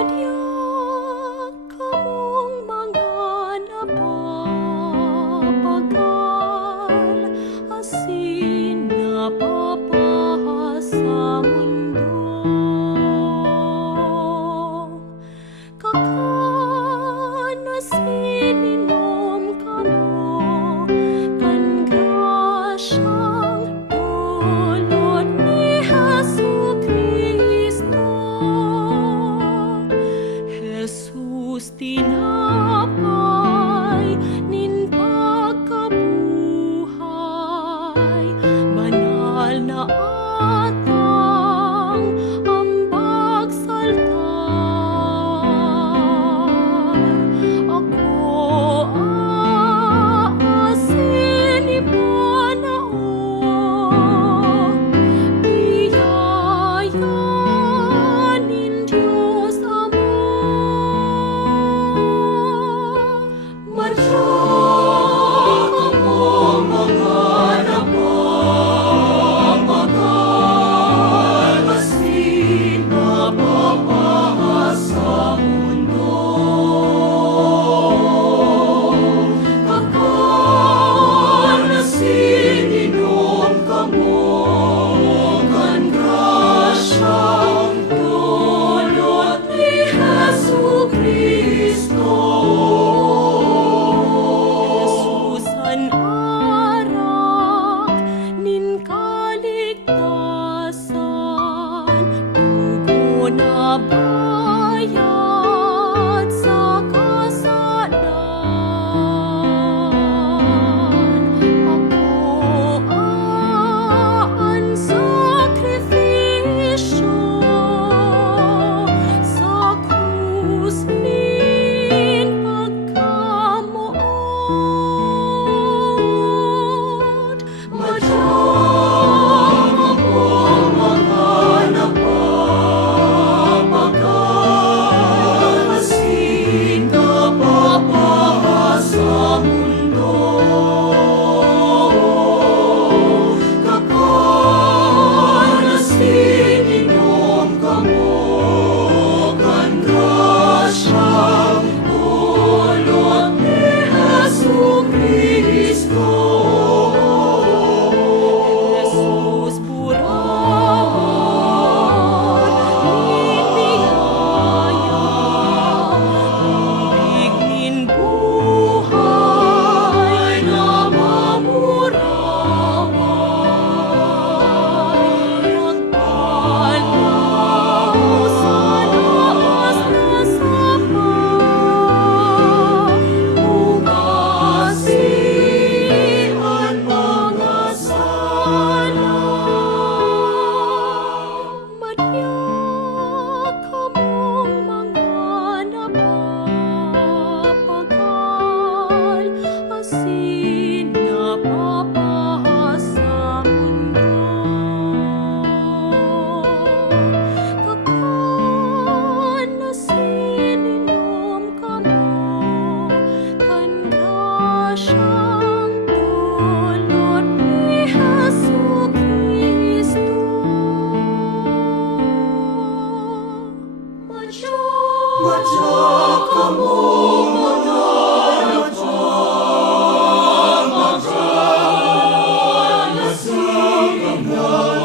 Madyak kamong mga napapagal, asin napapahas sa mundo. Kakanas ininom kamo, kan grasyang dulot ni Jesucristo. Jesus tinapay nin pagkabuhay, banal na atang ambag saltar. Ako aasin ipanao, biyaya nin Diyos Ama. Madyak kamong mga napapagal, asin napapahas sa mundo. Kakanas ininom kamo, kan grasyang dulot ni Jesucristo. Jesusan arak nin kaligtasan, dugo na bayad sa kasalan. Ako aan sakripisyo sa krus nin pagkamuot. Madyak kamong mga napapagal, asin napapahas sa mundo. Kakanas ininom kamo, kan grasyang dulot ni Jesucristo. Jesus puramor nin biyaya, tubig nin buhay na mamuraway. Nagpalaw sa laas na sapa, hugasian mga sala. Madyak kamong mga napapagal, asin napapahas sa mundo. Kakanas ininom kamo, kan grasyang dulot ni Jesucristo. Madyak kamong mga napapagal, asin napapahas